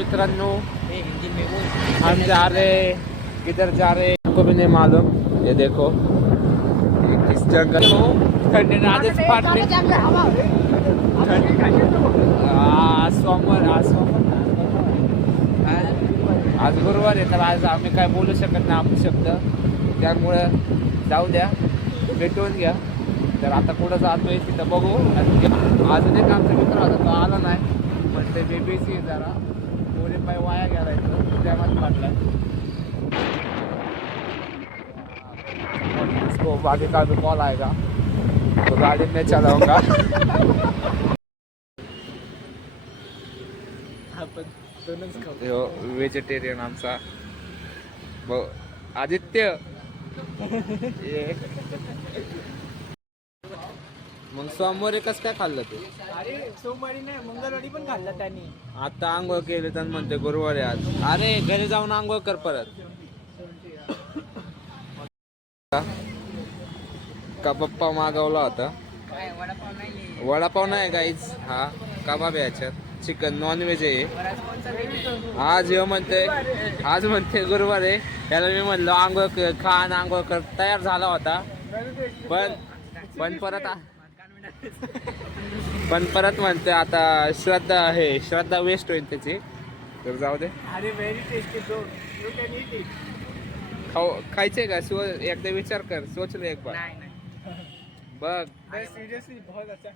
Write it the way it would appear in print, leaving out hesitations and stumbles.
मित्रांनो, हम जा रहे, किधर जा रहे को भी नहीं मालूम। ये देखो इस जंगल ठंडी ने आजच फाटले। आज गुरुवार आहे, तर आज आम्ही काय बोलू शकत नाही आपले शब्द, त्यामुळं जाऊ द्या, भेटून घ्या. तर आता कुठं जातोय तिथं बघू. अजून एक आमचा मित्र होता, तो आला नाही, म्हणते बेबीची जरा थोडे पाय वाया गेला इथं, त्यामध्ये फाटला. इसको आगे का भी कॉल आएगा तो गाड़ी में चलाऊंगा. व्हेजिटेरियन आमचा आदित्य. मग सोमवारी कसं काय खाल्लं तू? अरे सोमवारी नाही, मंगळवारी पण खाल्लं त्यांनी. आता आंघोळ केले तर म्हणते गुरुवारी आज. अरे घरी जाऊन आंघोळ कर परत. कबाब मागवला होता. वडापाव नाही गाईच, हा कबाब आहे याच्यात. चिकन नॉनव्हेज आहे आज. आज म्हणते गुरुवार आहे. त्याला मी म्हणलो आंघोळ खा आणि आंघोळ कर, तयार झाला होता. पण परत म्हणते आता श्रद्धा वेस्ट होईल त्याची, तर जाऊ दे. अरे very tasty bro, you can eat it. खायचे का? एकदा विचार कर, सोच ले एक बार. नाही बघ सीरियसली बहुत अच्छा.